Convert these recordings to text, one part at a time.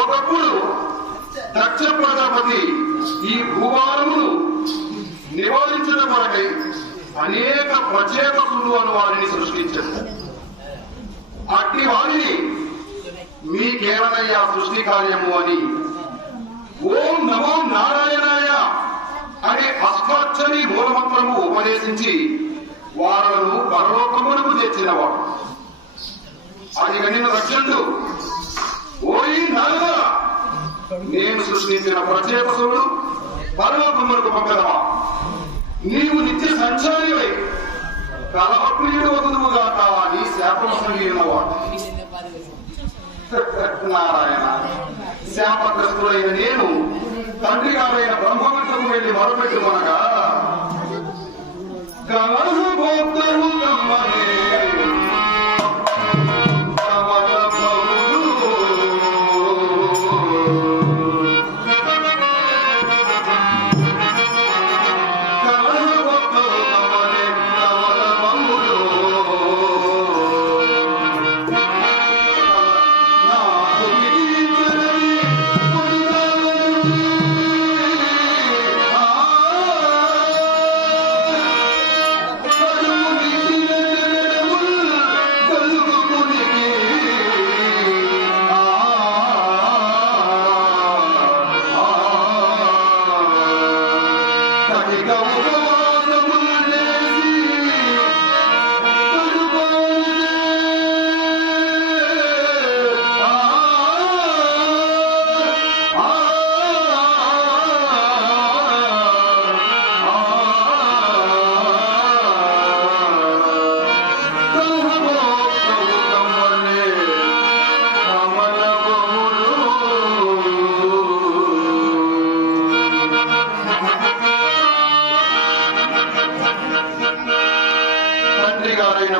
ఒకప్పుడు దక్ష ప్రజాపతి ఈ భూభారమును నివారించడం కొరకై అనేక ప్రచేతసులు అను వారిని సృష్టించారు. అట్టి వారిని మీకేమనయ్యా సృష్టి కార్యము అని ఓం నమో నారాయణాయ అనే అష్టాక్షరి మూలమంత్రము ఉపదేశించి వాళ్లను పరలోకమునకు తెచ్చినవాడు. అది కనిన దక్షుడు, ఓయి నారద, నేను సృష్టించిన ప్రచేతసులు పరలోకమునకు పంపదవా? నీవు నిత్య సంచారివై కలహప్రియుడు వదులుగా కావాలి శాపమసలిగినవాడు. నారాయణ, శాపగ్రస్తుడైన నేను తండ్రి గారైన బ్రహ్మవిష్ణుకు వెళ్లి మొదలుపెట్టుమనగా కలహభోక్తరు కమ్మనే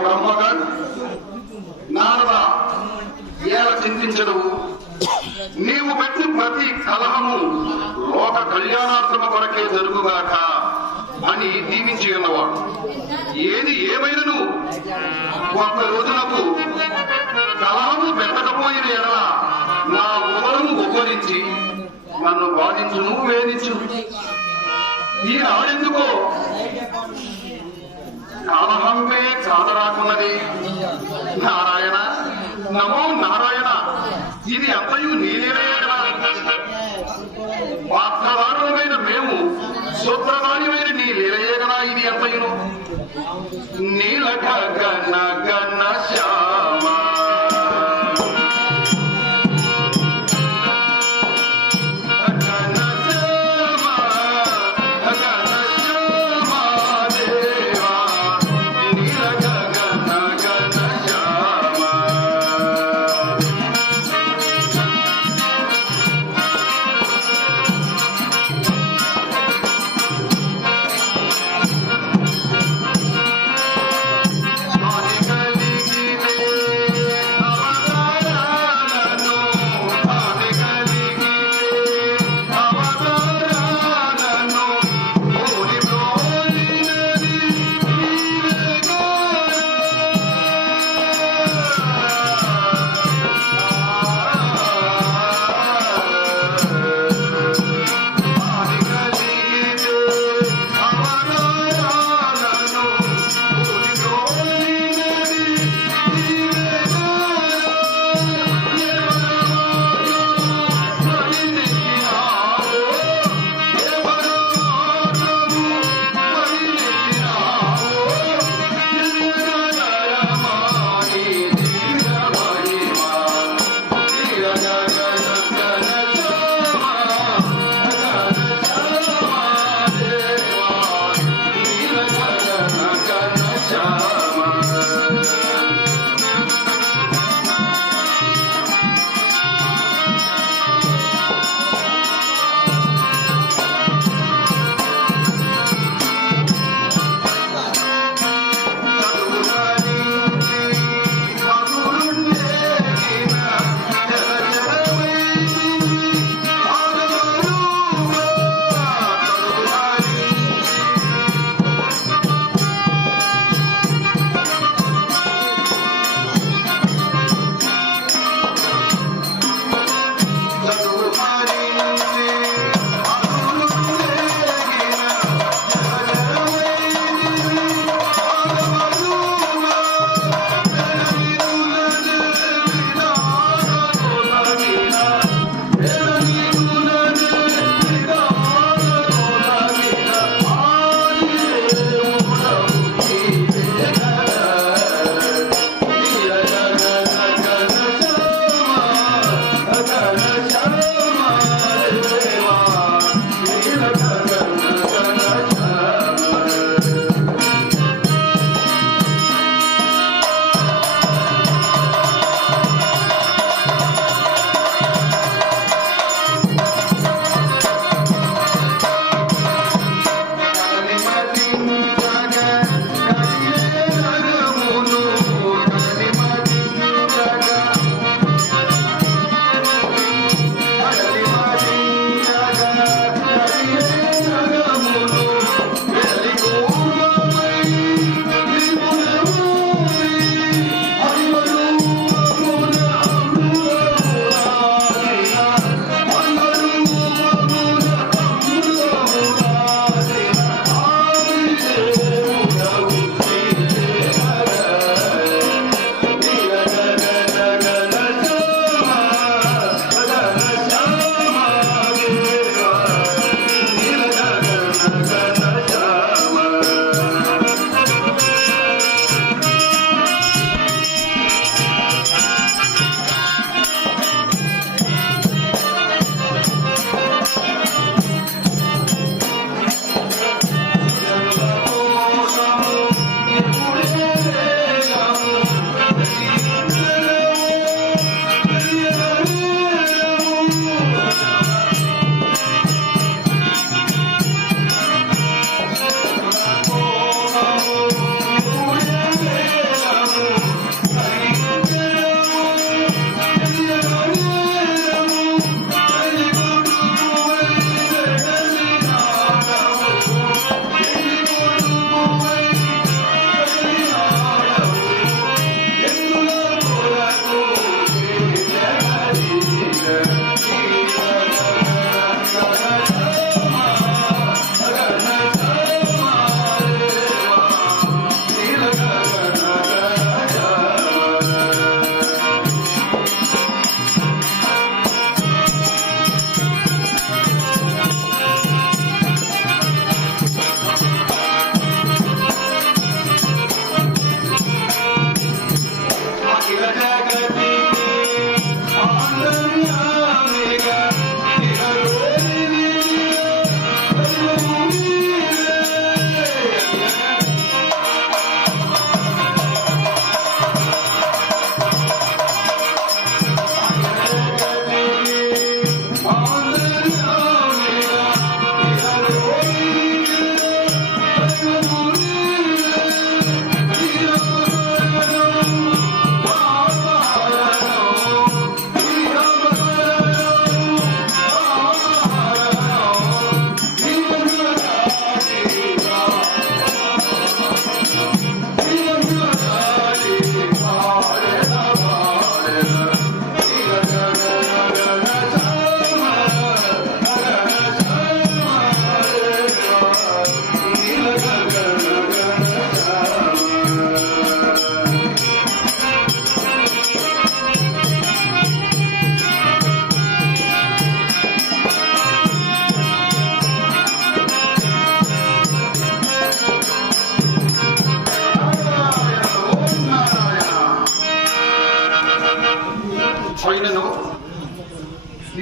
బ్రహ్మగారు నారద ఎలా చింతించడు? నీవు పెట్టి ప్రతి కలహము లోక కళ్యాణార్థమ కొరకే జరుగుగాక అని దీవించి ఉన్నవాడు. ఏది ఏమైనను ఒక్క రోజునకు కలహము పెట్టకపోయిన ఎడల నా ఉపరము ఉపరించి నన్ను బాధించును, వేధించును. ఈ నాడెందుకో కలహంపే కాదరాకున్నది. నారాయణ, నమో నారాయణ, ఇది అంతయు నీలేనా? పాత్రదారులమైన మేము సూత్రధారిమైన నీ లీలయేగనా ఇది అంతయును? నీల గగన గణ శ్యామ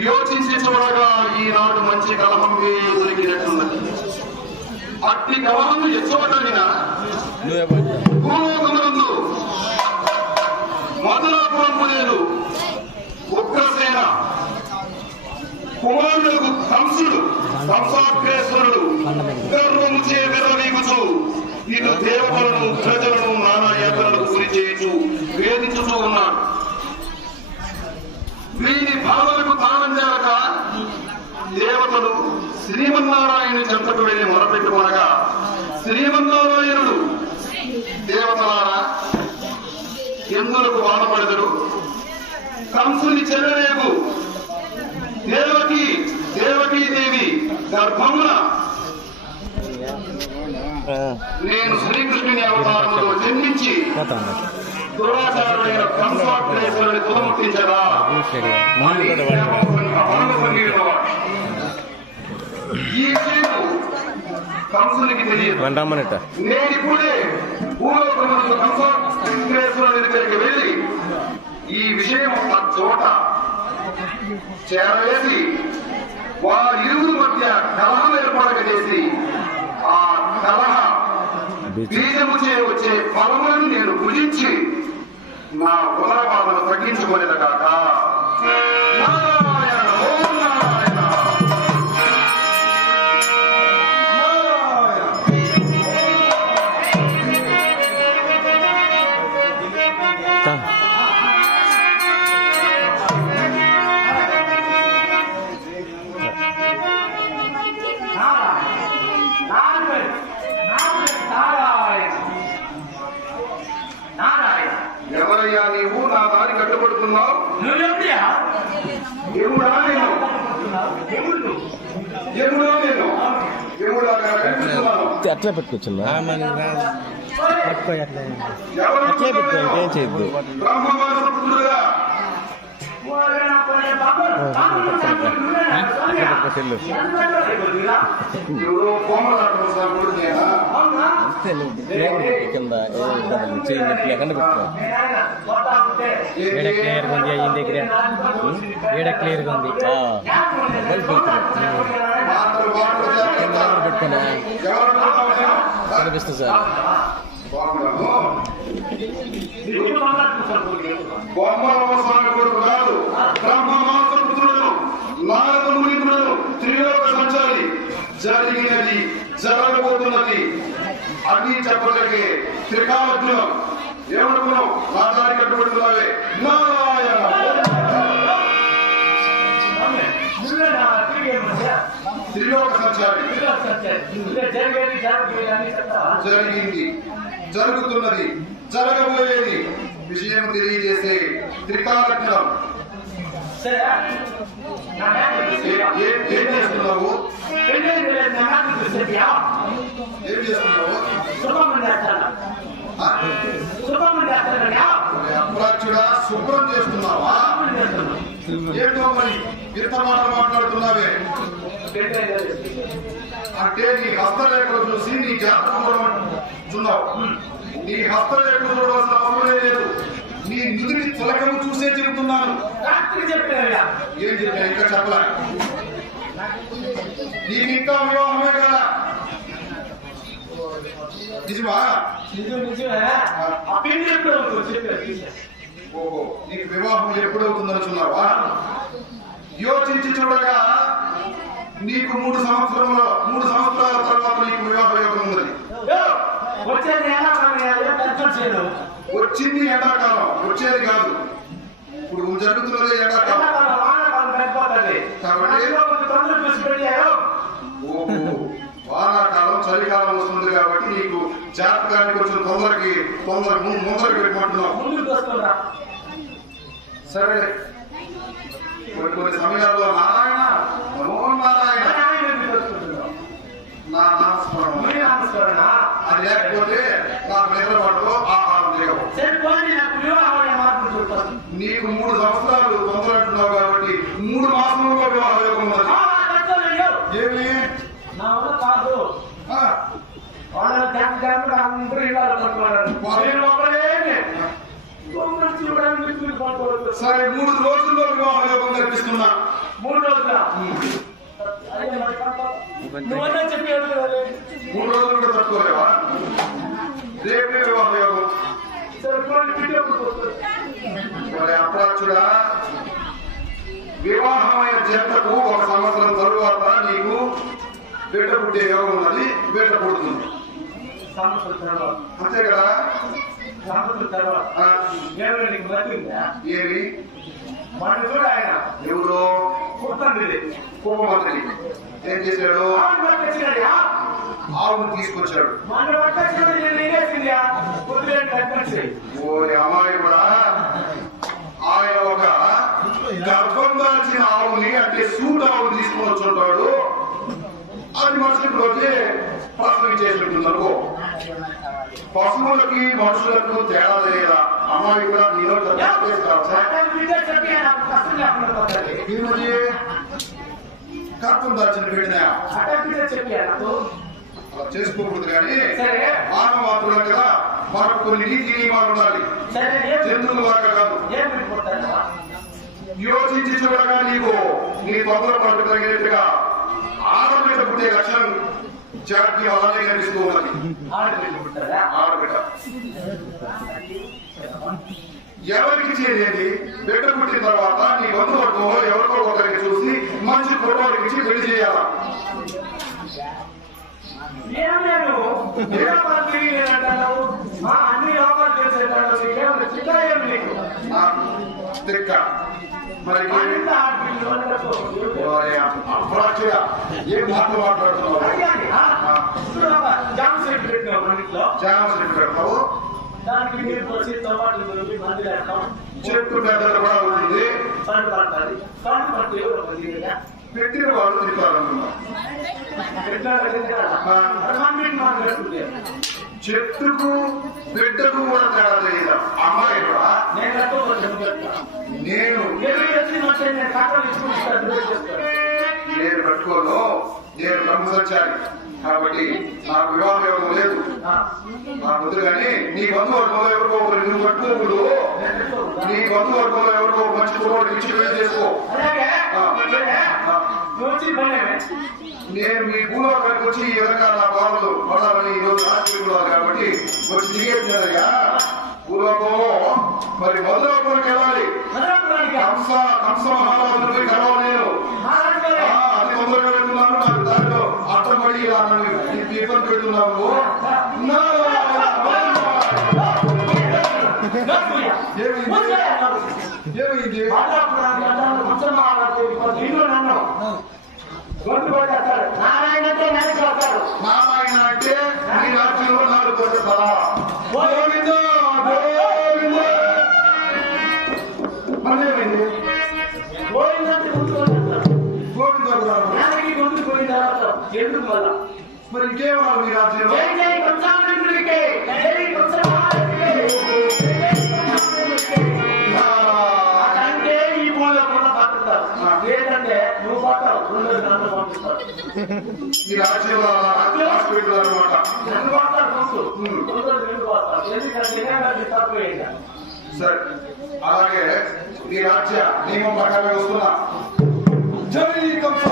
యోచించి చూడగా ఈనాడు మంచి కలహంగా దొరికినట్లున్నది. అట్టి కలహము ఎచ్చోటైనా భూలోకమునందు మధురాపురంపు లేదు ఉగ్రసేన కుమారులకు కంసుడు కంసాగ్రేశ్వరుడు గర్వము చే విర్రవీగుచు ఇటు దేవతలను ప్రజలను నానా యాత్రలకు గురి చేయుచు వేధించుతూ ఉన్నాడు. వీరి భావనకు తాళం చేరక దేవతలు శ్రీమన్నారాయణ చెంతకు వెళ్లి మొరపెట్టుకొనగా శ్రీమన్నారాయణుడు దేవతలారా ఎందులకు బాధపడదురు? కంసుని చెల్లరేగు దేవకీదేవి గర్భమున నేను శ్రీకృష్ణుని అవతారములో జన్మించి దురాచారుడైన కంసాగ్రేశ్వరుని తుదముట్టించగా ఈ విషయం కంసునికి తెలియదు. నేనిప్పుడే భూలోకమునందు కంసాగ్రేశ్వరుని దగ్గరికి వెళ్ళి ఈ విషయం ఒక చోట చేరవేసి వారిరువురి మధ్య కలహం ఏర్పడగజేసి ఆ కలహ బీజము చే వచ్చే ఫలములను నేను భుజించి నా పునరబాధను తగ్గించుకునేదగాక. నారాయణ ఓం నారాయణ. ఎవరయ్యా నీవు? నా దారి కట్టుబడుతున్నావు? ఎముడా నేను అట్లా పెట్టుకోవచ్చున్నా ఏం చేయద్దు. కింద చేయకుండా పెట్టుకో. ఏడ క్లియర్గా ఉంది అయ్యింది దగ్గర ఏడ క్లియర్గా ఉంది పెట్టుకున్నా కనిపిస్తుంది సార్. త్రిలోక సంచారి జరిగినది జరగబోతున్నది అని చెప్పగలిగే త్రికాలజ్ఞం ఏమనుకున్నావు? నా దారి కట్టుబడుతున్నావే. నారాయణ త్రిలోక సంచారి జరిగింది, జరుగుతున్నది, జరగబోయేది విషయం తెలియజేసే త్రికాలజ్ఞం. ఏం చేస్తున్నావు? ఏం చేస్తున్నావు? అప్రాచ్యుడా, శుభ్రం చేస్తున్నావా? ఏంటో మరి ఇంత మాట మాట్లాడుతున్నావే? అంటే నీ హస్తరేఖలు చూసి నీ జాతకం చూస్తున్నావు. నీ హస్తరేఖలు చూడవలసిన అవసరం లేదు. నీ నుదిటి తిలకము చూసే చెబుతున్నాను. ఏం చెప్పా? ఇంకా చెప్పలే. నీకు ఇంకా వివాహమే కదా? నిజమా? ఓహో, నీకు వివాహం ఎప్పుడవుతుందనుకున్నావా? యోచించి చూడగా నీకు 3 సంవత్సరాల తర్వాత నీకు వివాహ యోగం ఉన్నది. వచ్చింది ఎండాకాలం, వచ్చేది కాదు. ఇప్పుడు జరుగుతున్నది ఎండాకాలం కాబట్టి వానాకాలం చలికాలం వస్తుంది కాబట్టి నీకు జాతకానికి కొంచెం ముందరకి పెట్టమంటున్నావు. సరే, కొన్ని సమయాల్లో నారాయణ మోహన్ నారాయణ నా నామస్మరణ అది లేకపోతే నాకు నిద్ర పడుతూ ఆహారం దిగవు. నీకు 3 సంవత్సరాలు తొందర అంటున్నావు కాబట్టి 3 మాసంలో వివాహ యోగం ఉన్నది. ఏమి కాదు సరే, 3 రోజుల్లో వివాహ యోగం కనిపిస్తున్నా. 3 రోజుల నువ్వన్నా చెప్పాడు 3 రోజులు కూడా తట్టుకోలేవా? రేపే వివాహ యోగం. మరి అప్రాచుడా, వివాహమైన జంటకు 1 సంవత్సరం తరువాత నీకు బిడ్డ పుట్టే యోగం ఉన్నది, బిడ్డ పుడుతుంది. అంతే కదా? ఏమి ఆయన ఎవరు? ఉపమంత్రి ఏం చేశాడు? ఆవును తీసుకొచ్చాడు. ఓరి అమ్మాయి కూడా ఆయన ఒక గర్భం దాల్చిన ఆవుని, అంటే సూట్ ఆవుని తీసుకొని వచ్చుంటాడు. అది మనుషులకు రోజే ప్రసవించేసినట్టున్నారు. పశువులకి మనుషులకు తేడా లేదా? అమ్మాయి కూడా నీలో గర్భం దాల్చిన బిడ్డ అలా చేసుకోకూడదు. కానీ మానవాతులు కదా, మనకు కొన్ని నీతి నియమాలు ఉండాలి. జంతువులాగా కాదు. యోచించి చూడగా నీ తొందర పడుకు తగినట్టుగా ఆడబిడ్డ పుట్టే లక్షణం జాతి అలాగే కనిపిస్తూ ఉన్నది. ఆడబిడ్డ ఎవరికి చేరేది? బిడ్డ పుట్టిన తర్వాత నీ బంధువర్గంలో ఎవరికో ఒకరికి చూసి మంచి కుటుంబానికి ఇచ్చి పెళ్లి చేయాలా? అన్ని లోపాలు చేసేటాడు తిక్క. మరి అప్రాచుడా, ఏం మాటలు మాట్లాడుతున్నావు? జామ చెట్టు పెడతావు, దానికి నీరు పోసి టమాటాలు దొరికి మంది వేస్తాం. చెట్టు పెద్దలు కూడా ఉంటుంది. పండు పడుతుంది. పండు పడితే ఎవరు పెట్టిన వాళ్ళు తింటారనుకున్నా. చెట్టుకు బిడ్డకు కూడా తేడా తెలియదా? అమ్మాయి కూడా నేను పెట్టుకోను. నేను బ్రహ్మసంచారి కాబట్టి నాకు వివాహ యోగం లేదు. నాకు వద్దు. కానీ నీ బంధువర్గంలో ఎవరికో ఒకరు నువ్వు కట్టుకోకూడదు. నీ బంధువర్గంలో ఎవరికో మంచి కుటుంబానికి ఇచ్చి పెళ్లి చేసుకో. నేను మీ భూలోకానికి వచ్చి ఈ విధంగా నా బాధలు పడాలని ఈరోజు ఆశిస్తున్నాను కాబట్టి వచ్చి దిగేస్తున్నారయ్యా. భూలోకంలో మరి మధులోకానికి వెళ్ళాలి. కంస మహారాజులపై కలవాలి. నేను అతి తొందరగా వెళ్తున్నాను. నాకు దారిలో అర్థం పడి ఇలా ఇబ్బంది పెడుతున్నాము. ఏమైంది? నారాయణ అంటే నడిచేస్తాడు. నారాయణ అంటే ఈ రాజ్యంలో 4 కొట్టేస్తారా? మళ్ళీ ఏమైంది? గోవిందంటే ముందు పోయిన తర్వాత ఎందుకు మళ్ళా మరి ఇంకేమన్నారు మీ రాజ్యంలో? అంటే ఈ ఊళ్ళో కూడా బతుకుతారు. లేదంటే నువ్వు పడతావు. నన్ను పంపిస్తావు. ఈ రాజ్యంలో హాస్పిటల్ అనమాట. నన్ను పడతారు ముందు నిన్ను పడతారు. ఎందుకంటే తక్కువ. సరే, అలాగే ఈ రాజ్య నియమం ప్రకారం వస్తున్నా. జై కంస.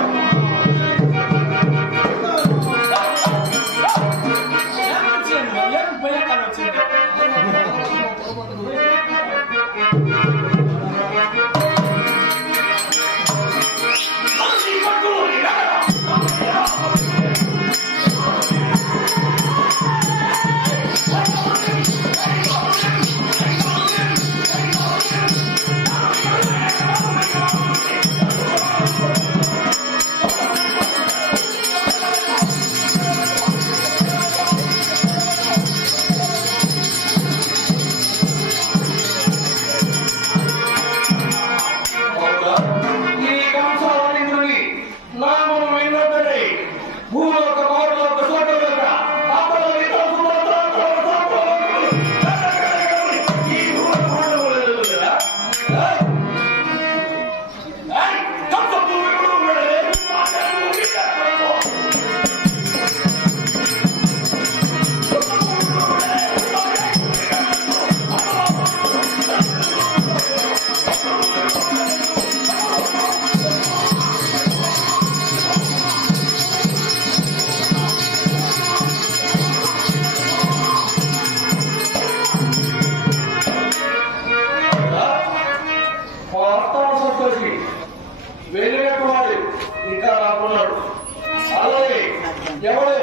ఎవడు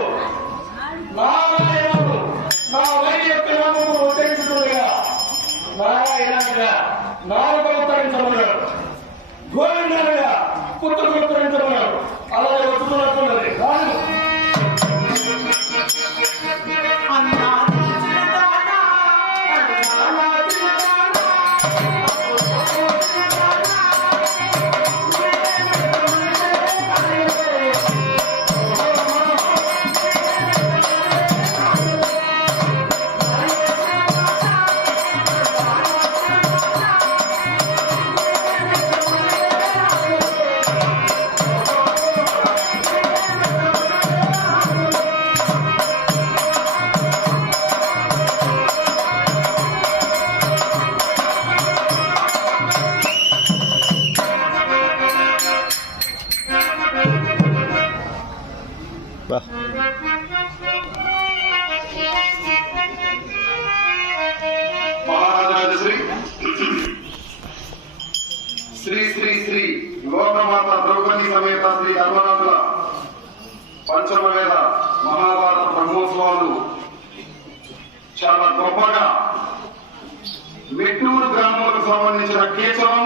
నారాయణుడు నా వై యొక్క నామము ఉచ్చరించుతుండగా నారాయణగా నాలుగు ఉత్తరించమన్నాడు, గోవిందనగా పుత్రుడు ఉత్తరించమన్నాడు. అలాగే వస్తున్నట్టున్నది రాను. బా మహారాజరాజశ్రీ శ్రీ శ్రీ శ్రీ లోకమాత ద్రౌపది సమేత శ్రీ ధర్మరాజుల పంచమ వేద మహాభారత బ్రహ్మోత్సవాలు చాలా గొప్పగా మెట్టూరు గ్రామాలకు సంబంధించిన కేశవం,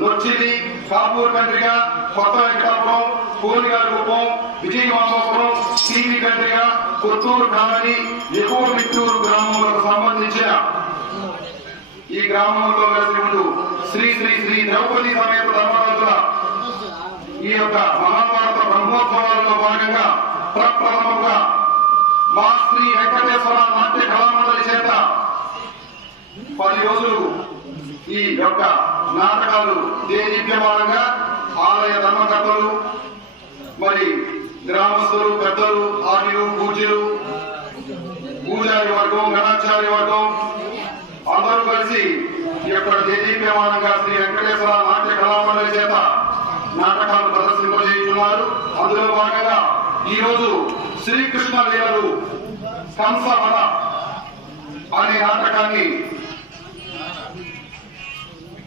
నొచ్చిలి, కాపూర్ కండ్రిగ, కొత్త వెంకటాపురం, కోలిగారికుప్పం, విజయవామపురం, టీవీ కండ్రిగ, కొత్తూరు కాలనీ, ఎగువ మెట్టూరు గ్రామాలకు సంబంధించిన ఈ గ్రామంలో కలిసి ఉంటూ శ్రీ శ్రీ శ్రీ ద్రౌపది సమేత ధర్మరాజుల ఈ యొక్క మహాభారత బ్రహ్మోత్సవాలలో భాగంగా ప్రప్రథమంగా మా శ్రీ వెంకటేశ్వర నాట్య కళామండలి చేత 10 రోజులు ఈ యొక్క నాటకాలు దేదీప్యమానంగా ఆలయ ధర్మకర్తలు, మరి గ్రామస్తులు, పెద్దలు, ఆర్యులు, పూజ్యులు, పూజారి వర్గం, గణాచార్య వర్గం అందరూ కలిసి ఈ యొక్క దేదీప్యమానంగా శ్రీ వెంకటేశ్వర నాట్య కళామండలి చేత నాటకాలు ప్రదర్శింపజేస్తున్నారు. అందులో భాగంగా ఈ రోజు శ్రీకృష్ణ లీలలు కంసవధ అనే నాటకాన్ని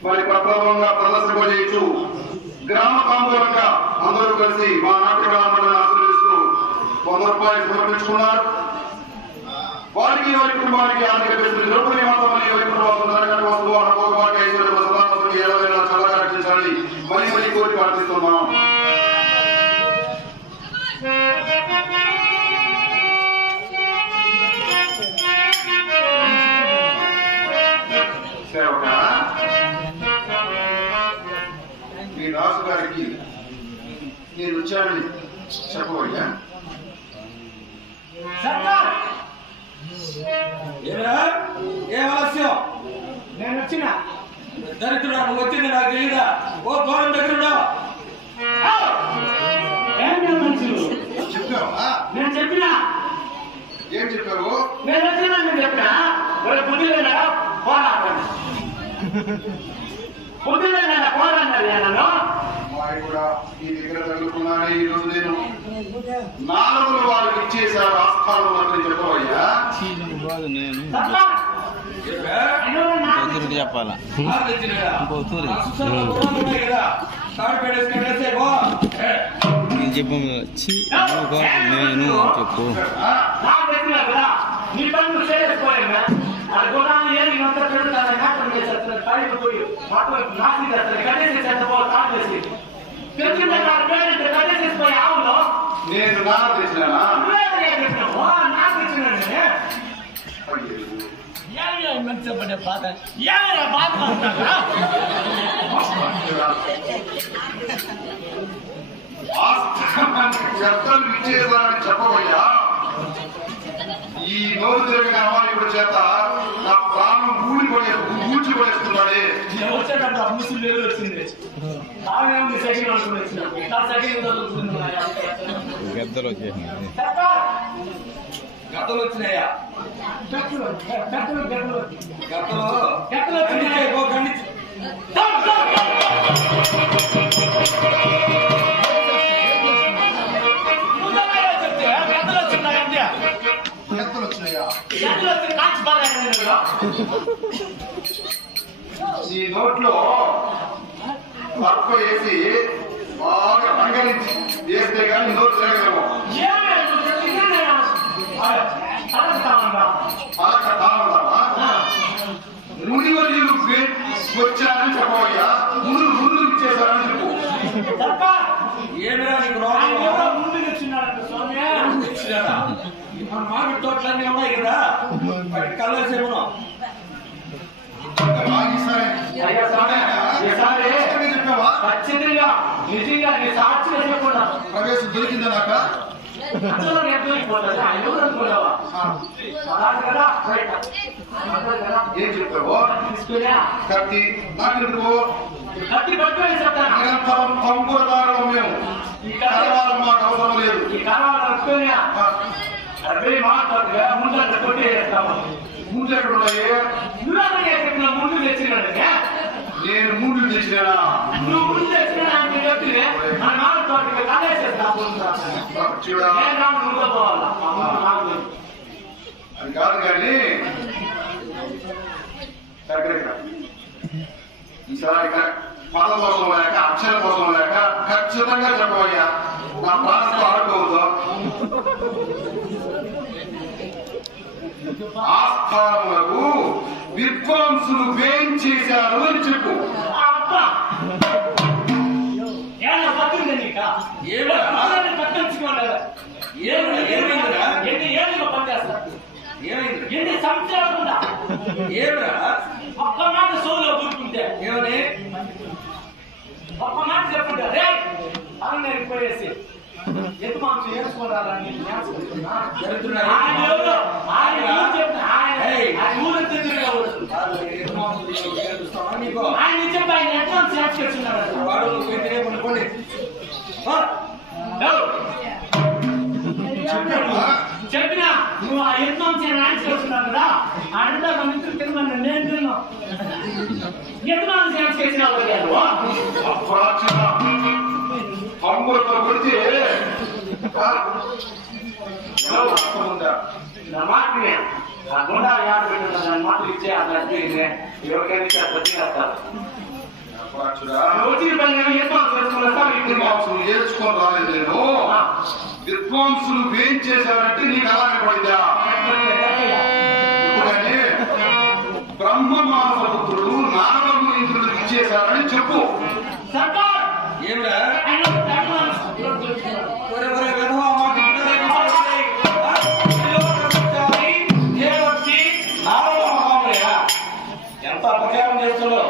మరి ప్రప్రభంగా ప్రదర్శింపజేయచ్చు. గ్రామ కాంబూలంగా అందరూ కలిసి మా నాట్య కళామండలిని ఆశీర్వదిస్తూ 100 రూపాయలు సమర్పించుకున్నారు. వారికి వారి కుటుంబానికి ఆర్థిక పరిస్థితి ద్రౌపది మాత మరియు వారి కుటుంబం వస్తువు అనుభవానికి ఐశ్వర్య సదాత్మకి ఏదైనా చల్లగా రక్షించాలని మరీ కోరి ప్రార్థిస్తున్నాం. సేవక మీ రాజు గారికి నేను వచ్చానని చెప్పబోయా? ఏమిరా ఏ ఆలస్యం? నేను వచ్చిన దరిద్రుడా, నువ్వు వచ్చింది నాకు తెలియదా? ఓ దూరం దగ్గరుడా. చెప్పావా? నేను చెప్పినా ఏం చెప్పావు? నేను వచ్చినా నేను చెప్పినా బుద్ధిలేదా పోరాటం బుద్ధిలేదా పోరాడాలి నన్ను వారి కూడా ఈ దగ్గర తగులుకున్నానే. ఈ రోజు నేను 4 వారికి ఇచ్చేసారు ఆస్థానం అని చెప్పవయ్యా. చెప్పాలా నేను చెప్పు నేను చెప్పు నీ పనులు చేసుకోలేదా? అది కూడా ఏమి పోయి నాశనం చేస్తారు. కట్టేసి కాదు తెలిసిన కట్టేసిపోయి ఆవులో నేను నాకు తెచ్చినానా? నాకు ఇచ్చినా చెప్పండి బాధ బాధ చర్చలు ఇచ్చేదాన్ని చెప్పవయ్యా. ఈ నోరు జరిగిన అమాయకుడి చేత నా ప్రాణం ఊడ్చిపడేస్తున్నాడే. వచ్చేటప్పుడు అమ్ముసులు లేదు వచ్చింది. సెకండ్ గద్దలు వచ్చేసింది. గద్దలు వచ్చినాయా? గద్దలు వచ్చినాయి. ఈ నోట్లో పక్క వేసి బాగా రంగలించి వేస్తే కానీ నోరు తిరగలేము. పలక తాళవా? మునివర్యులు వచ్చారని చెప్పవయ్యా. ముందు ఇచ్చేశారని చెప్పు. ఏమిరా నీకు రోగం? తెచ్చినాడా? మన మామిడి తోటలన్నీ ఉన్నాయి కదా, వాటి కలర్ చెప్పను. చెప్పావా? నిజంగా నీ సాక్షిగా చెప్పకుండా ప్రవేశం దొరికిందా నాక? అందులో ఎట్లయిపోతుంది ఆయన ఎవరు అనుకున్నావా అలాగే కదా రైట్ ఏం చెప్పావు? తీసుకురా కత్తి నాకెందుకు? కత్తి పట్టుకొని చెప్తాను నిరంతరం పంపురదారులం మేము. ఈ కర్ర కరవాలం మాకు అవసరం లేదు. ఈ కర్రవాళ్ళు పట్టుకొని అరవై మాట్లాడుగా ముందు కొట్టేస్తాము ముందు ఎక్కడ ఉన్నాయి? నువ్వు చెప్పిన ముందు తెచ్చినాడు నేను మూడు తెచ్చినా. నువ్వు ముందు తెచ్చినా అని చెప్తే మన మాట్లాడుగా కాలేసేస్తాము చూడా, ముందు పోవాలా అది కాదు కానీ దగ్గర ఈసారి పద కోసం లేక అక్షర కోసం లేక ఖచ్చితంగా చెప్పవయ్యా. నా ప్రాణంతో ఆడుకోవద్దు. ఆస్థానములకు విద్వాంసులు వేయించేశారు అని చెప్పు. అబ్బా ఏమన్నా పట్టింది నీక పట్టించుకోలేదు ఏమైందిరా? ఎన్ని ఏళ్ళుగా పనిచేస్తారు ఏమైంది? ఎన్ని సంవత్సరాలు ఉందా ఏమిరా? ఒక్క మాట సోలో కూర్చుంటే ఏమని? ఒక్క మాట చెప్పుంటే రే అని నేను పోయేసి ఎత్తు మాంసం వేసుకోవాలని జరుగుతున్నా? ఆయన ఎవరు ఆయన ఊరు చెప్తా ఆయన ఊరు తెలియదు నీకు ఆయన చెప్పి ఆయన ఎట్లా చేర్చుకొచ్చున్నాడు వాడు నువ్వు ఇంటినే కొనుక్కోండి. చెప్పినా నువ్వు ఆ యత్నం చేస్తున్నావు కదా అడంతా మన ఇంటికి తినమని నేను తిన్నా యత్నం చేసినావు పంపులతో కొడితే ఉందా? నా మాట ఆ గుండా యాడ్ పెట్టిన దాని మాటలు ఇచ్చే ఆ లక్ష్మి ఎవరికైనా ప్రతిస్తారు రోజు విద్వాంసులు నేర్చుకొని రాలేదు నేను. విద్వాంసులు వేయించేశారంటే నీకు అలాగే పడిందా? ఇప్పుడని బ్రహ్మ మానసపుత్రుడు నారదము ఇంద్రులకు ఇచ్చేశారని చెప్పు. సర్కార్ ఏమిరా? ఎంత ప్రచారం చేస్తున్నావు?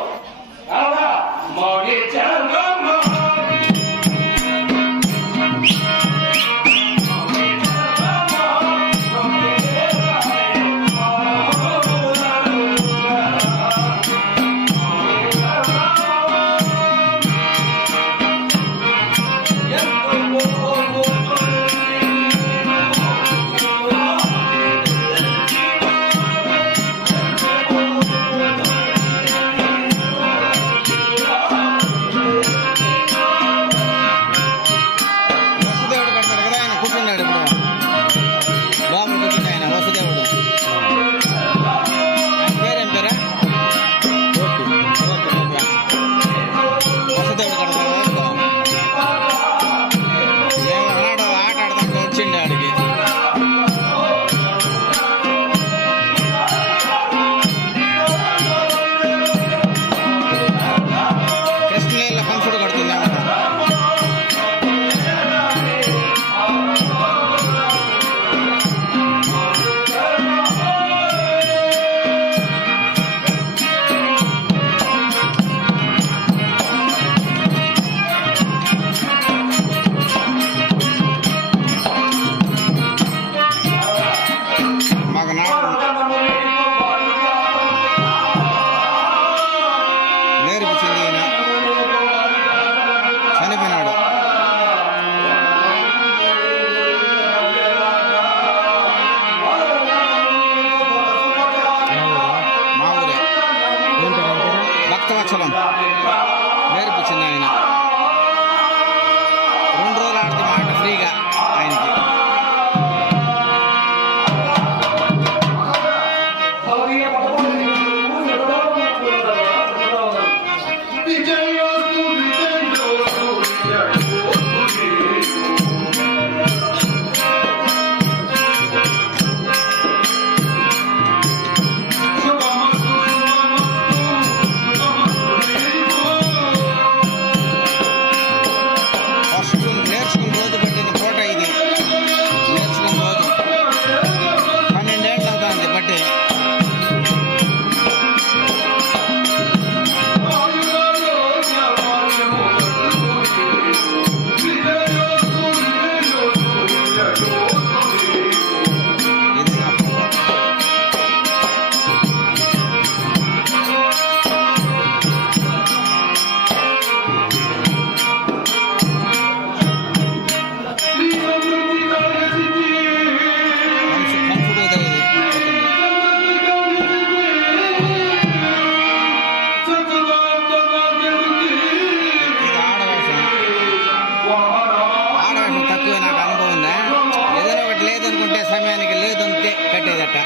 కట్టే సమయానికి లేదంతే కట్టేదట.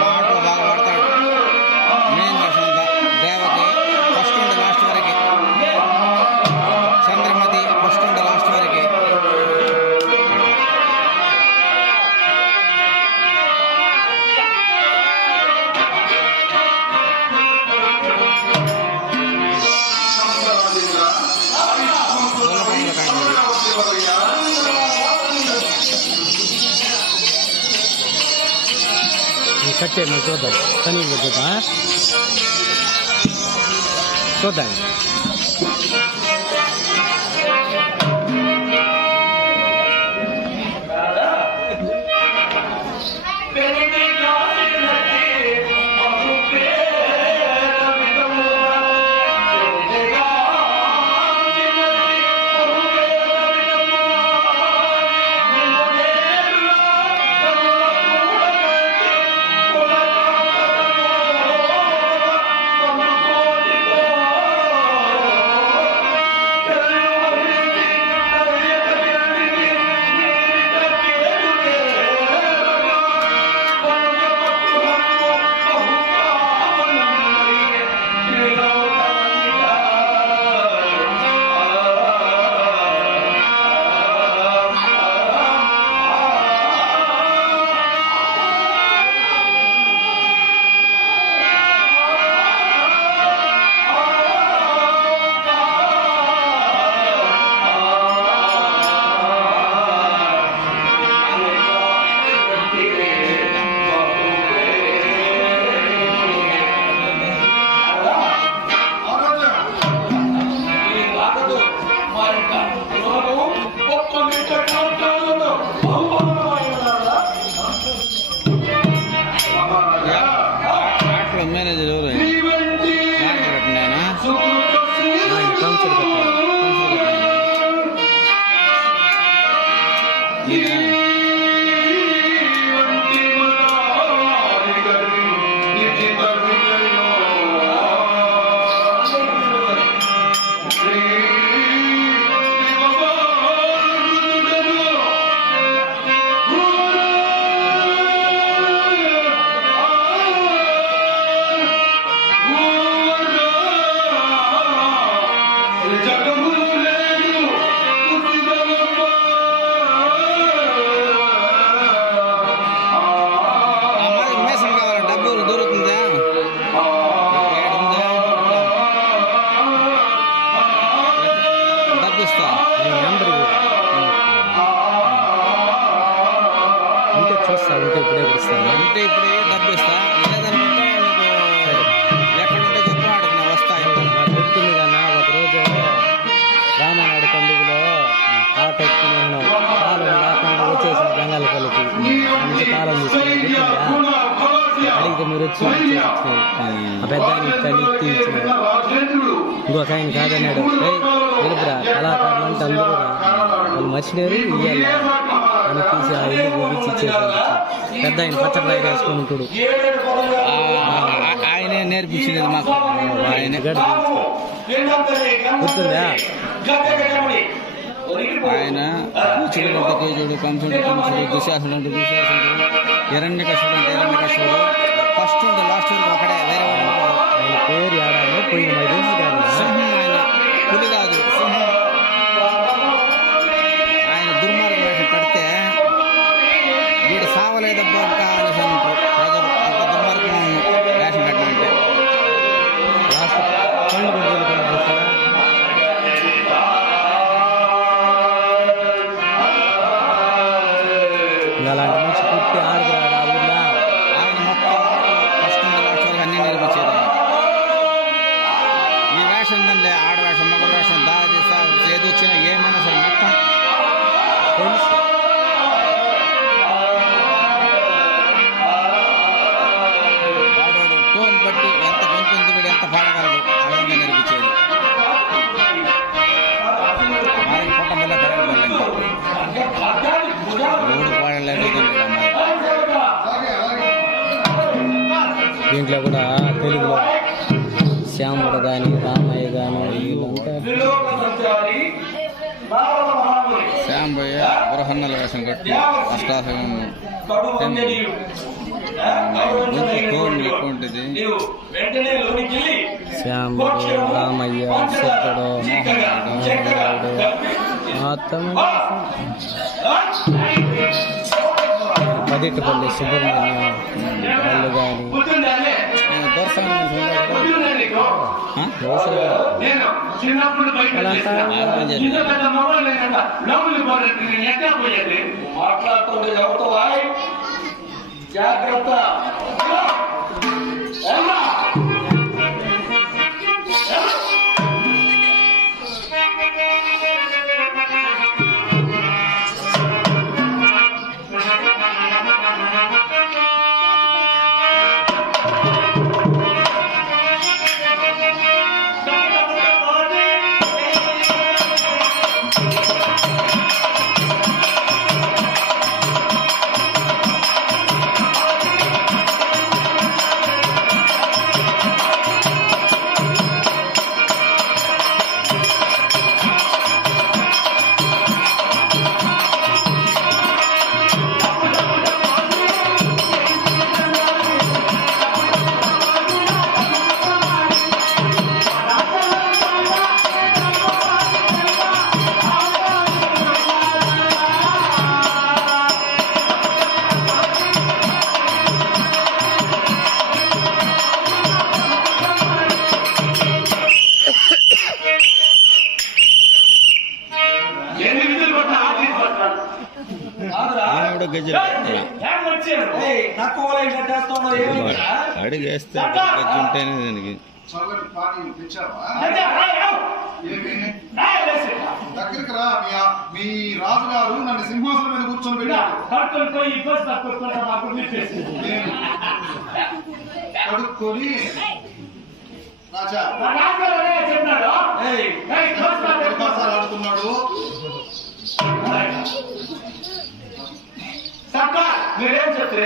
మాటలు బాగా పడతాడు. మెయిన్ వేషం అంతా దేవకి ఫస్ట్ నుండి లాస్ట్ వరకు, చంద్రమతి ఫస్ట్ నుండి లాస్ట్ వరకు. కట్టే మరి చూద్దాం, కానీ చూద్దాం చూద్దాం. మేనేజర్ ఎవరు? అంటే ఇప్పుడే ఇస్తాను, అంటే ఇప్పుడే డబ్బు ఇస్తా, లేదనుకుంటే ఎక్కడుంటే చెప్పు ఆడికి నేను వస్తా. చెప్తుంది కన్నా ఒకరోజు రామనాడు పండుగలో ఆట ఎత్తుకుని కాలం రాకుండా వచ్చేసిన జంగాలపల్లికి మంచి కాలం తీసుకుని అడిగితే మీరు వచ్చి ఆ పెద్ద ఇంకొక ఆయన కాదన్నాడు, తెలుపురా కళాకారులు అంటే అందరూ వాళ్ళు మర్చినారు ఇయ్యాలి అని తీసి ఆ ఇల్లు చూపించి ఇచ్చేసి పెద్ద ఆయన పచ్చడి వేసుకుని ఉంటాడు. ఆయనే నేర్పించినది మాకు, ఆయన గుర్తుందా? ఆయన కూచుడు అంటే కేజుడు, కంసుడు కంసుడు, దుశ్శాసుడు అంటే దుశ్శాసుడు, హిరణ్యకశుడు అంటే హిరణ్యకశుడు. ఫస్ట్ ఉంటే లాస్ట్ వరకు ఒకడే, వేరే వాడు ఆయన పేరు ఏడాలో పోయిన తెలుసు కాదు. సింహం ఆయన పులి కాదు, సింహం. ఆయన దుర్మార్గం వేషం కడితే వీడు సావలేదబ్బా ఇంకా అనేసి అంటారు ప్రజలు. అంత దుర్మార్గం వేషం కట్టినంటే లాస్ట్ కళ్ళు అలాంటి మంచి పుట్టి ఆడుకున్నాడు ఆ ఊళ్ళో. ఆయన మొత్తం ఫస్ట్ నుండి లాస్ట్ వరకు అన్నీ నేర్పించేది. ఈ వేషం ఉందండి, ఆడవేషం మగ వేషం దాది ఏది వచ్చినా ఏమైనా సరే మొత్తం తెలుసు. వాడు టోన్ బట్టి ఎంత గొంతుంది వీడు ఎంత పాడగలడు అవన్నీ నేర్పించేది. ఆయన కుటుంబంలో పెరగలేదు, మూడు పాడలేదు. దీంట్లో కూడా తెలుగులో శ్యాముడు కానీ రామయ్య కానీ వీళ్ళంతా త్రిలోక సంచారి నారద మహాముని శ్యాంబయ్య బృహన్నల వేషం కట్టి అష్టాశకం కడు వందనీయుడు. కోళ్ళు ఎక్కువ ఉంటుంది. నీవు వెంటనే లోనికి వెళ్ళి శ్యాముడు రామయ్య సిద్ధుడు మోహనుడు మొత్తం పదిటిపల్లి సుబ్రహ్మణ్యం వాళ్ళు కానీ దర్శనం నేను చిన్నప్పుడు బయట ఇంత పెద్ద మొబైల్ లేకుండా లోపలికి పోలేదు. నేను ఎక్కడ పోయేది? మాట్లాడుతుంటే చదువుతావా? జాగ్రత్త. ఎన్ని విధులు పట్టినా ఆఫీస్ పట్టాను. ఆవిడ గజ్జలు ఏం వచ్చారు? తక్కువ చేస్తున్నావు ఏమైందా? అడిగేస్తే గజ్జి ఉంటేనే దానికి చల్లటి పానీ తెచ్చావా? అదే, ఏమి వేసి దగ్గరికి రా. మీ రాజుగారు నన్ను సింహాసనం మీద కూర్చొని పెట్టారు. కట్టుకొని పోయి బస్ తక్కువ మాకు నిలిపేసి నేను కడుక్కొని రాజా చెప్పినాడు పరిపాసాలు ఆడుతున్నాడు. మీరేం చెప్తే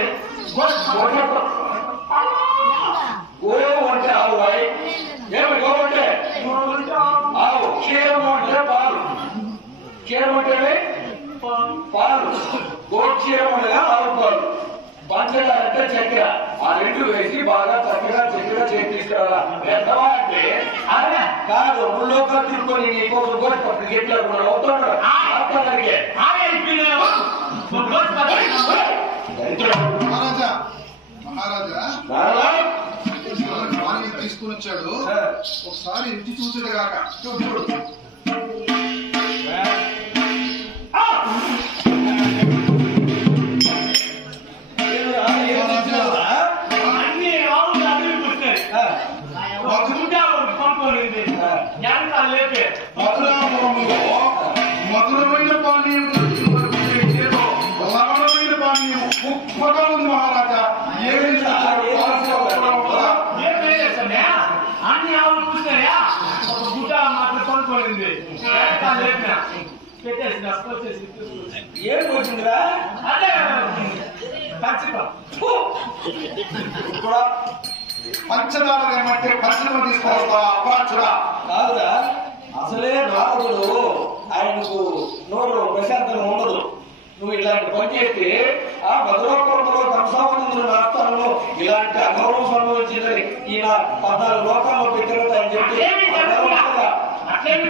గోవు అంటే ఆవు అయి. ఏమి గోవు అంటే ఆవు. క్షీరం అంటే పాలు. క్షీరం అంటే పాలు. గోడు క్షీరం ఉండగా ఆవు పాలు. పంచదార అంటే చక్కెర. ఆ రెండు వేసి బాగా చక్కగా చక్కెర చేసి తీసుకురాలా. ఎంతవా అంటే అదే కాదు. ముళ్ళోకలు తిరుకొని నీ కోసం గోడు పట్టు గెట్లు అవుతాడు. ఆడతానికి మహారాజా మహారాజా పానీ తీసుకుని వచ్చాడు. ఒకసారి ఇంటి చూసేది కాక చూడు. అన్ని ఆవులు అదిలిపోతాయి. పంపలేదు ఎంత లేపే మధురాపురంలో మధురమైన పానీయం లవణమైన పానీయం ఉప్పగా ఉంది మహారాజా. అన్ని ఆవులు చూసాయా? ఒక గుడ్డ మాత్రం కొనుక్కోలేదు. లేపిన పెట్టేసి వచ్చేసి ఏం వచ్చిందిరా? అదే పచ్చిపా కూడా పంచదార ఏమంటే పంచదార తీసుకొస్తా అపాచుడా. కాదురా, అసలే రాముడు ఆయనకు నోరు ప్రశాంతంగా ఉండదు. నువ్వు ఇలాంటి పని చేస్తే ఆ భద్రాపురంలో కంసావనందుల రాష్ట్రాల్లో ఇలాంటి అగౌరవం సంభవించిందని ఈయన 14 లోకాల్లో పెట్టినట్టు చెప్పి అట్లేమి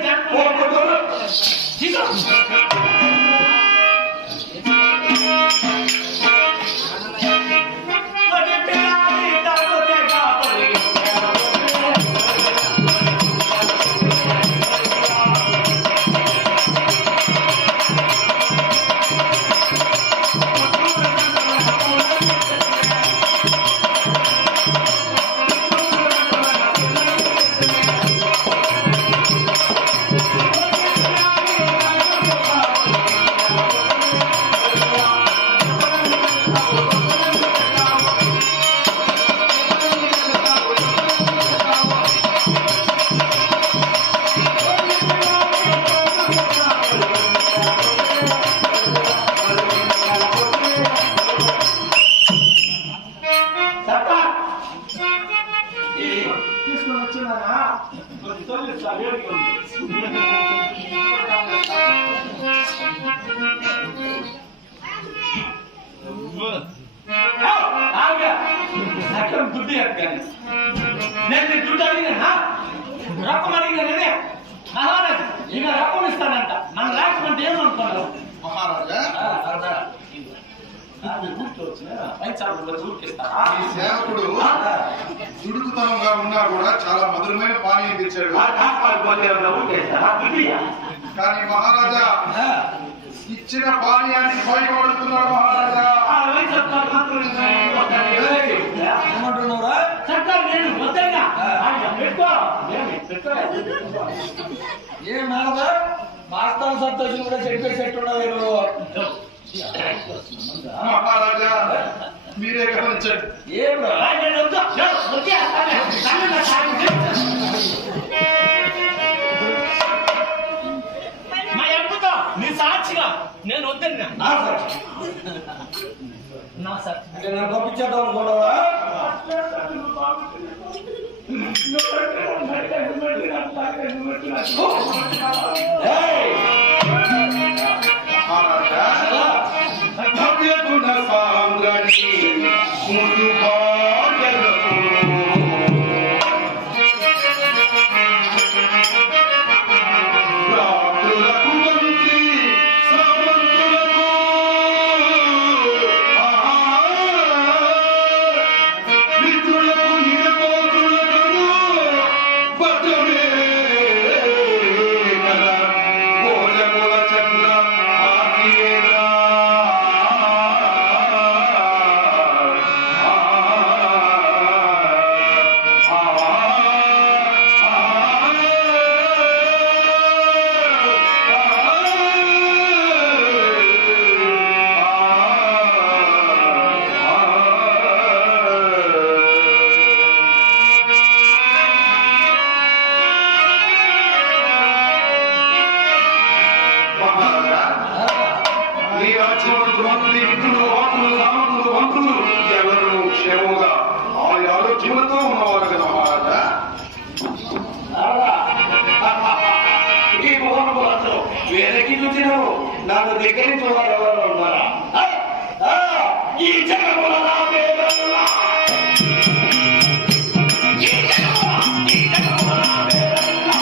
వచ్చిందనా నాకేం దుడ్డు కానీ నేను నీ దుడ్డు అడిగినా రకం అడిగినా నేనే మహారాజు ఇక రకం ఇస్తానంట నన్ను లేకపోతే ఏమనుకున్నారు మహారాజా ఈ సేవకుడు దుడుకుతనంగా ఉన్నా కూడా చాలా మధురమైన పానీయం తెచ్చాడు. కానీ మహారాజా ఇచ్చిన పానీయాన్ని భయపడుతున్నాడు. మహారాజా ఏమంటున్నావురా? ఏం నారదా మాస్టర్ సంతోషం కూడా చెప్పేసేట్టున్నావు. మహారాజా మీరే గమనించండి. ఏం నీ సాక్షిగా నేను వద్దన్నా నా సాక్షి నన్ను పంపించేద్దాం అనుకున్నావా? మహారాజా భవ్య గుణ సాంద్రని ముందు భాగ్యలకు రాత్రులకు మంత్రి సామంతులకు మిత్రులకు నిరపోతులకు భద్రమే కదా భోజముల చంద్ర ఆకియేగా ఈ రాజ్యములు మంత్రి మిత్రులు వాకులు సామంతులు మంత్రులు ఎవరు క్షేమంగా ఆ ఆలోచనలతో ఉన్నవారు కదా మహారాజా. ఈ భవనములతో వేరేకి చూసినావు నాకు దగ్గర నుంచి వారు ఎవరు ఉన్నారా? ఈ జగముల నా పేరల్లా. ఈ జగముల నా పేరల్లా.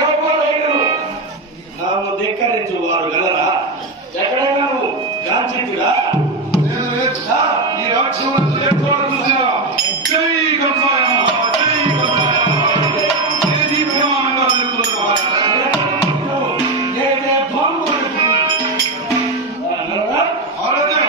ఎవరైనా నన్ను ధిక్కరించు వారు గలరా? ఎక్కడైనా నువ్వు గాంచితుడా? ఈ రాజ్యములు ఎక్కడ చూసినా జై గంగాయ మహా, జై గంగాయ మహా. ఏది ప్రమాణంగా నిలుపుతుంది మహారాజా. ఏదే భంగు గలరా? మహారాజా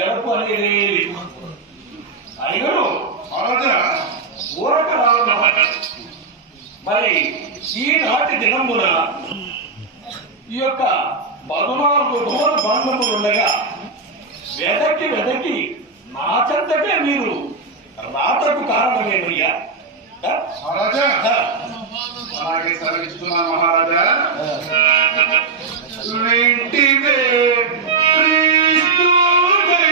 గడపు అనేది అయినను మహారాజా ఊరక రాలన్నమాట. మరి ఈనాటి దినమున ఈ యొక్క 14 రోజుల బంధములు ఉండగా వెదకి నా చెంతకే మీరు రాతకు కారణమేమయ్యా? మహారాజా అలాగే సెలవిస్తున్నాను మహారాజా. వెంటివే క్రీస్తుడై,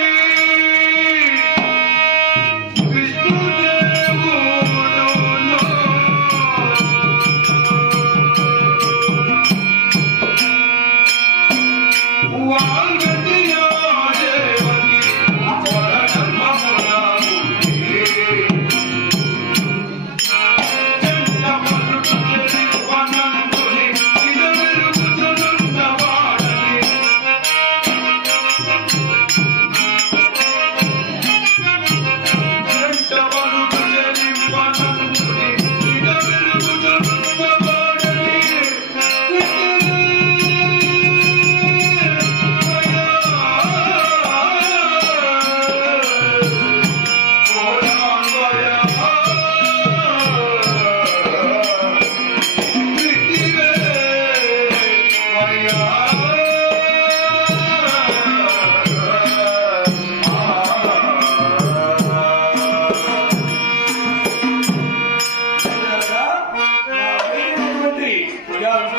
విష్ణుదేవుడును వాల్మీకియో దేవకి వరధర్మమునమునే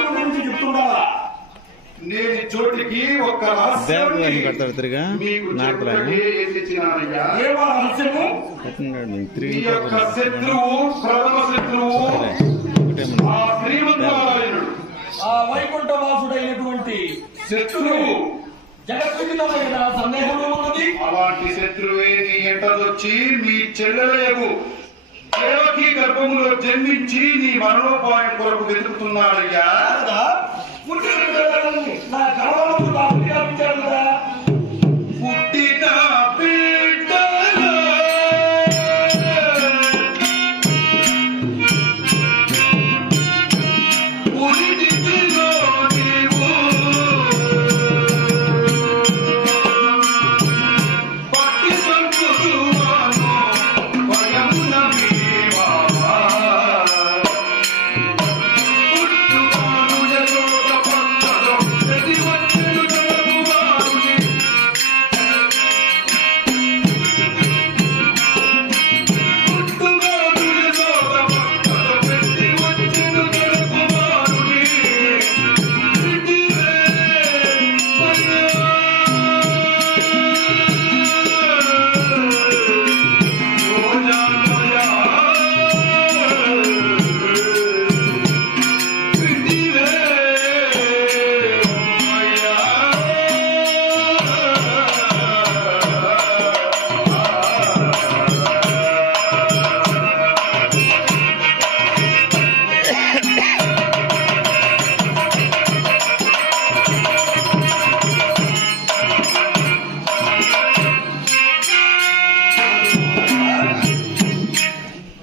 గురించి చెప్తున్నారా? నేను ఈ చోటికి ఒక దేవకు అని రహస్యాన్ని కడతాడు తిరిగా మీకు నాటురా చెప్పడానికి ఏం తెచ్చినానయ్యా? ఏమా రహస్యము? మీ తిరిగి యొక్క శత్రువు, ప్రథమ శత్రువు ఆ శ్రీమన్నారాయణుడు, ఆ వైకుంఠవాసుడైనటువంటి శత్రువు. జగత్తుమైన సందేహంలో ఉన్నది. అలాంటి శత్రువే నీ ఎంటదొచ్చి మీ చెల్లెలకు దేవకి గర్భములో జన్మించి నీ మరణోపాయం కొరకు వెతుకుతున్నాడయ్యా. కాదా? పుట్టిన పిల్లలని నా కళలకు నాకు వ్యాపించారు కదా. పుట్టిన బిడ్డల ఉరిదిలో నీవు పట్టి సంకుతున్నాను భయమున మీవావా. పుట్టుగాను యశోద పట్టలో ప్రతి వచ్చెను జగమువారుని. పుట్టుగాను యశోద పట్టలో ప్రతి వచ్చెను జగమువారుని. ప్రీతివే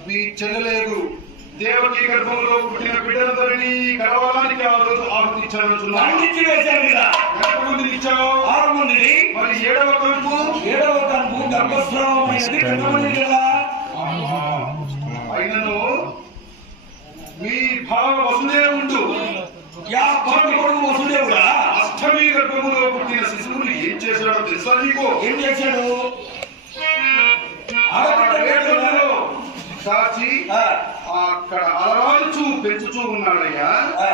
మీ చెల్లెలేదు దేవకి గర్భంలో పుట్టిన బిడ్డలందరినీ కలవడానికి ఆ రోజు ఆహ్వానించాలనుకున్నాను. ఖండించి వేశారు కదా. ఎంతమందిని ఇచ్చావు? 6 మందిని. మరి 7వ కలుపు 7వ కనుపు గర్భస్రావమైనది చిన్నమంది కదా. అయినను మీ భావ వసుదేవుడు యా కోటి కొడుకు వసుదేవుడా అష్టమి గర్భములో పుట్టిన శిశువుని ఏం చేశాడో తెలుసా నీకు? ఏం చేశాడు? ఆ రేట్లలో దాచి ఆ, అక్కడ అలరాల్చు పెంచుతూ ఉన్నాడయ్యా. ఆ.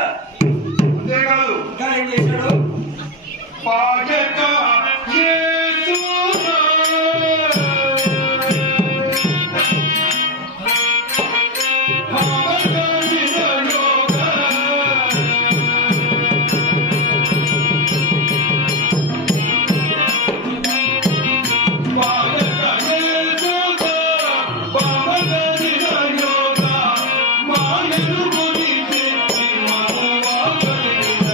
అంతేకాదు ఇంకా ఏం చేశాడు? పాయక యేసునా భావగలిన యోగ పాయక యేసునా భావగలిన యోగ మాయను గురించి మనవాగలిన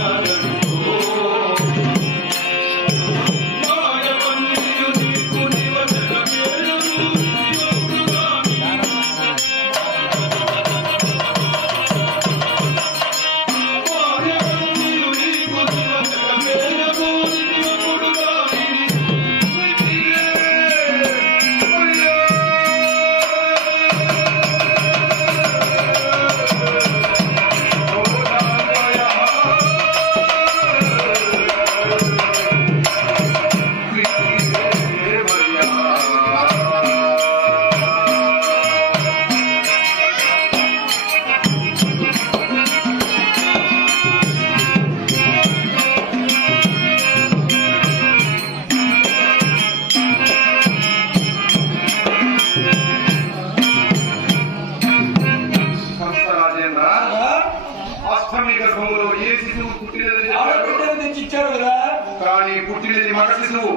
శిశువు.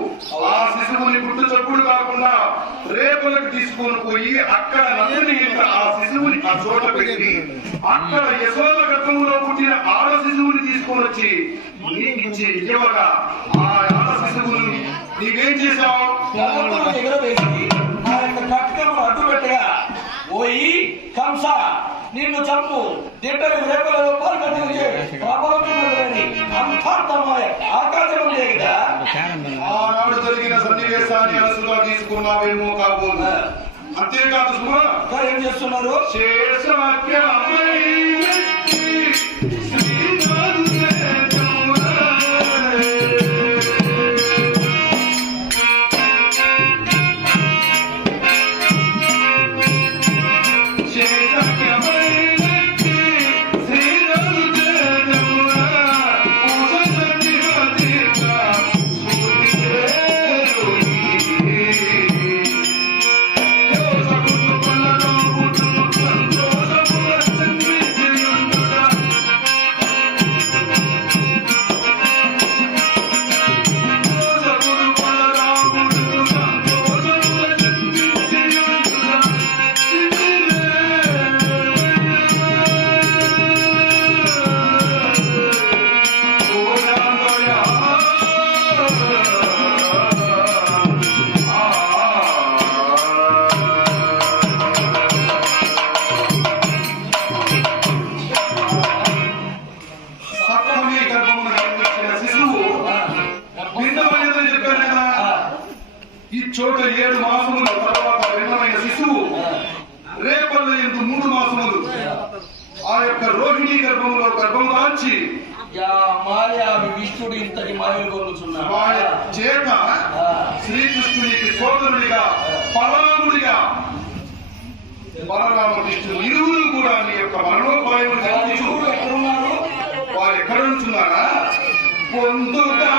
ఆ శిశువుని గుట్టు చప్పుడు కాకుండా రేపలకు తీసుకొని పోయి అక్కడ నందిని ఆ శిశువుని ఆ చోట పెట్టి అక్కడ యశోద గర్భంలో పుట్టిన ఆడ శిశువుని తీసుకొని వచ్చి నీకిచ్చి ఇవ్వగా ఆ ఆడ శిశువుని నీవేం చేశావు? ఎగరవేసి ఆ యొక్క కట్కను అడ్డు పెట్టగా పోయి కంస నిన్ను చంపు తిట్టని రేపలలో పాల్గొని ప్రబలమైనది అంతర్తమయ ఆకాశం లేదా ఆనాడు జరిగిన సన్నివేశాన్ని మనసులో తీసుకున్నావేమో కాబోలు. అంతేకాదు సుమా ఏం చేస్తున్నారు? ఈ చోట 7 మాసముల తర్వాత భిన్నమైన శిశువు రేపల్ల ఎందు 3 మాసములు ఆ యొక్క రోహిణి గర్భంలో గర్భం దాల్చి విష్ణుడు ఇంతటి మాయలు కొనుచున్నాడు. వారి చేత శ్రీకృష్ణునికి సోదరుడిగా పరాముడిగా బలరామకృష్ణుడు ఇరువురు కూడా మీ యొక్క మనోపాయం ఎక్కడున్నారు? వారు ఎక్కడ ఉంటున్నారా? పొందుగా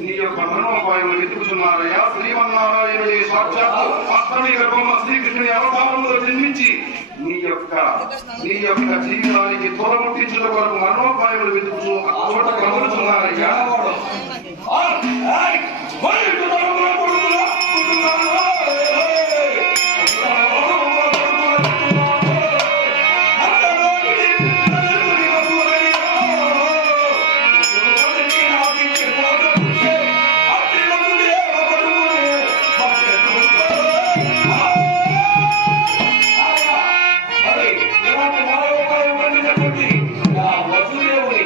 నీ యొక్క మనోపాయం వెతుకుతున్నారయ్యా. శ్రీమన్నారాయణుడి సాక్షాత్తు అష్టమి గర్భంలో శ్రీకృష్ణుని అవతారంలో జన్మించి నీ యొక్క జీవితానికి త్వరముట్టించడం వరకు మనోపాయములు వెతుకుతూ చోట కలుగుతున్నారయ్యా. వసుదేవుని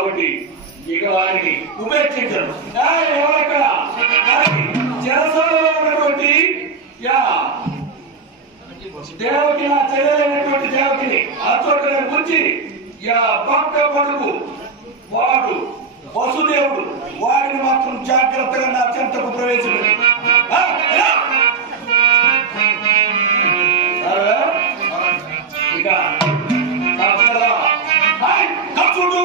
కాబట్టి ఇక వారిని ఉపేక్షించరు. ఎవరక్కడ చెరసాలలో ఉన్నటువంటి దేవకి నా చెల్లెలైనటువంటి దేవకిని అచ్చోటని గురించి పక్క పడుకు వాడు వసుదేవుడు వాడిని మాత్రం జాగ్రత్తగా నా చెంతకు ప్రవేశించు. ఇక కచ్చుడు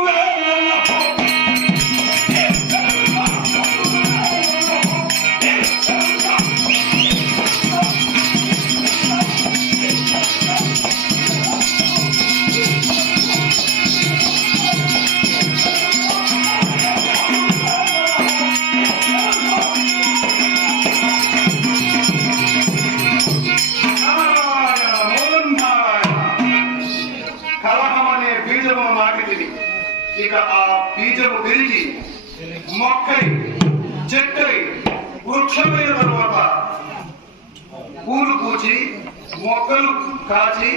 ఇక ఆ బీజము పెరిగి మొక్కై చెట్టై వృక్షమైన తరువాత పూలు పూచి మొక్కలు కాచి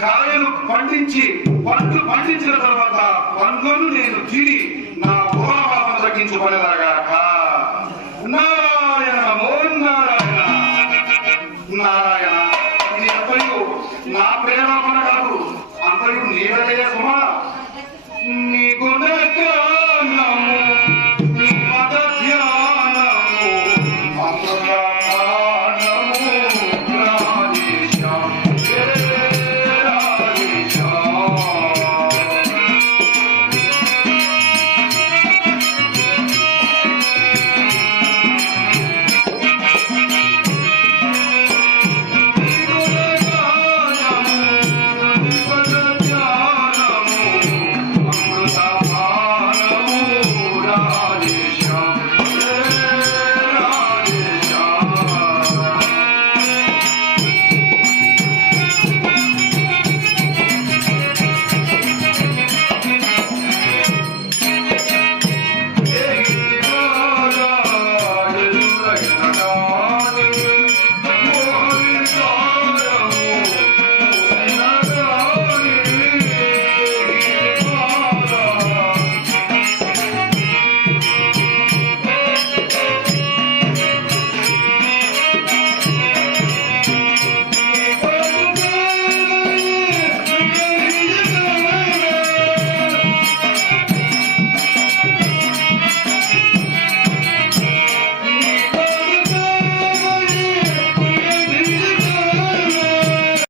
కాయలు పండించి పండ్లు పండించిన తర్వాత పండ్లను నేను తిని నా పూర్వపాపం తగ్గించుకునేలాగా